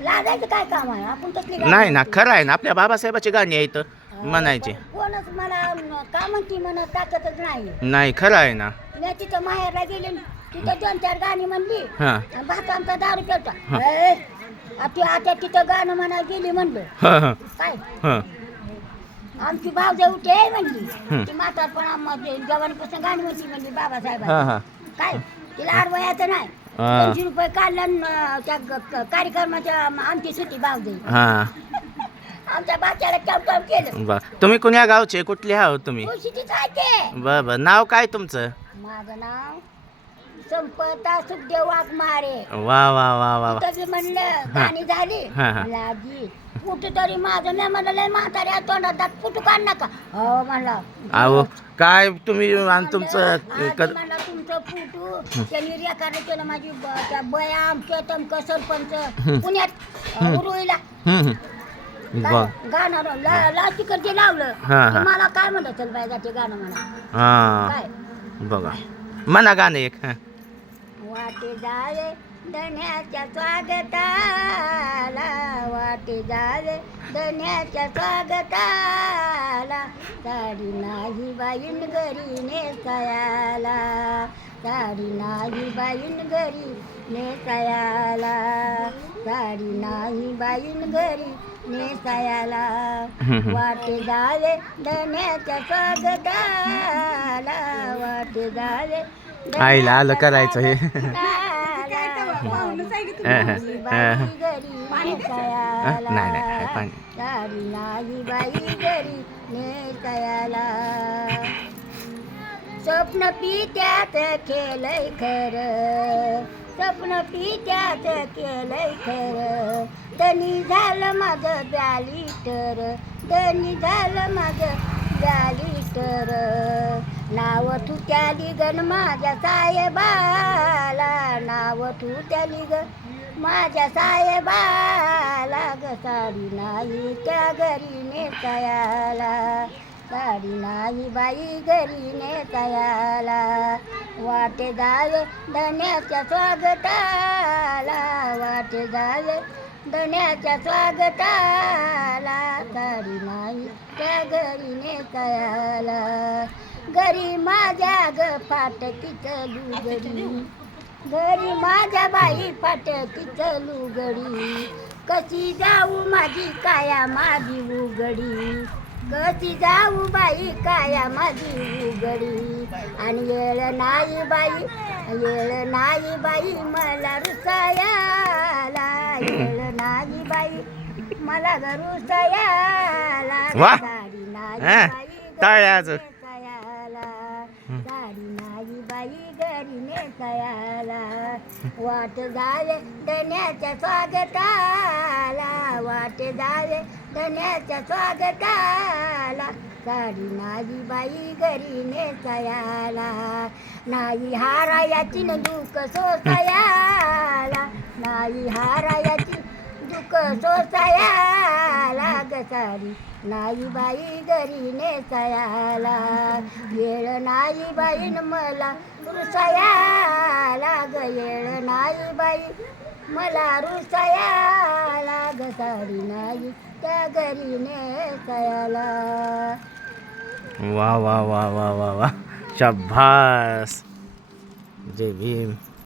लागायचं काय काम आहे? आपण कसली गाणी नाही ना म्हणतो? खरं आहे ना आपल्या बाबासाहेबाची गाणी आहेत म्हणायची पण कोणच मला अं, का म्हणती नाही. नाही खरं आहे ना. मी तिथं माहेरला गेली तिथं दोन चार गाणी म्हणली. हां. आणि भात आमचा दारू. पेटा आता आता तिथं गाणं म्हणा गेली म्हणलं. हं हं. काय? हं. आमची भावजा उठे म्हणली. ती म्हातारपण जवानीपासून गाणी म्हणती म्हणली बाबासाहेब हां हां. काय? तिला आडवयाचं नाही. दोनशे रुपये काढलं त्या ग- कार्यक्रमाच्या आमची सुट्टी भावजाई हां. आमच्या बाच्याला टमटम केलं. बर तुम्ही कुण्या गावचे? कुठले आहोत तुम्ही? खुशीचीच आहे ते. बर बर नाव काय तुमचं? माझं नाव संपता सुखदेव वाघमारे वा वा वा वा वा. म्हणलं? गाणी झाली. हा, हा. म्हणलं, आजी कुठं तरी माझं नाही म्हणलं लय म्हाताऱ्या तोंडात दात फुटू काढ नका. हो म्हणला. अहो काय तुम्ही आणि तुमचं आजी क- म्हणला तुमचं फुटू. त्यांनी रेखाने केलं माझी ब- त्या बया आमच्या तमक सरपंच पुण्यात उरुळीला? बर. गाणं ला- लाचीकडचे लावलं हा, हा. मला काय म्हणलं चल बाय जाते गाणं म्हणा. हां. काय? बघा. म्हणा गाणं एक हं. वाटे जावे धन्याच्या स्वागताला वाटे जावे धन्याच्या स्वागताला. साडी नाही बाईन घरी नेसायाला. साडी नाही बाईन घरी नेसायाला. साडी नाही बाईन घरी नेसायाला. वाटे जावे धन्याच्या स्वागताला. वाटे जावे आईला आलं करायचं हे. नाही, नाही, हे पाणी. साडी नाही बाई घरी नेसायाला स्वप्न पित्यात केलंय खर. स्वप्न पित्यात केलंय खर. धनी झालं माझं ब्याली तर धनी झालं माझं ब्याली तर नाव तू त्या लिगन माझ्या साहेबाला नाव तू त्या लिगन माझ्या साहेबाला. ग साडी नाही त्या घरी नेसायाला साडी नाही बाई घरी नेसायाला. वाटे जावे धन्याच्या स्वागताला वाटे जावे धन्याच्या स्वागताला साडी नाही त्या घरी नेसायाला. घरी माझ्या ग फाटकीच लुगडी घरी. माझ्या बाई फाटकीच लुगडी कशी जाऊ माझी काया माझी उघडी? कशी जाऊ बाई काया माझी उघडी? आणि येळ नाही बाई येळ नाही बाई मला रुसायाला. येळ नाही बाई मला ग रुसायाला. साडी नाही बाई टाळ्याचं. घरी वाट जावे धन्याच्या स्वागताला. वाट जावे धन्याच्या स्वागताला. साडी नाही बाई घरी नेसायाला. नाही हारायाची न दुःख सोसायाला. नाही हारायाची दुःख सोसाया ग साडी नाही बाई घरी नेसायाला येळ नाही बाईन मला रुसायाला ग. येळ नाही बाई मला रुसायाला ग. साडी नाही त्या घरी नेसायाला वा वा वा वा वा वा. शाबास. जय भीम.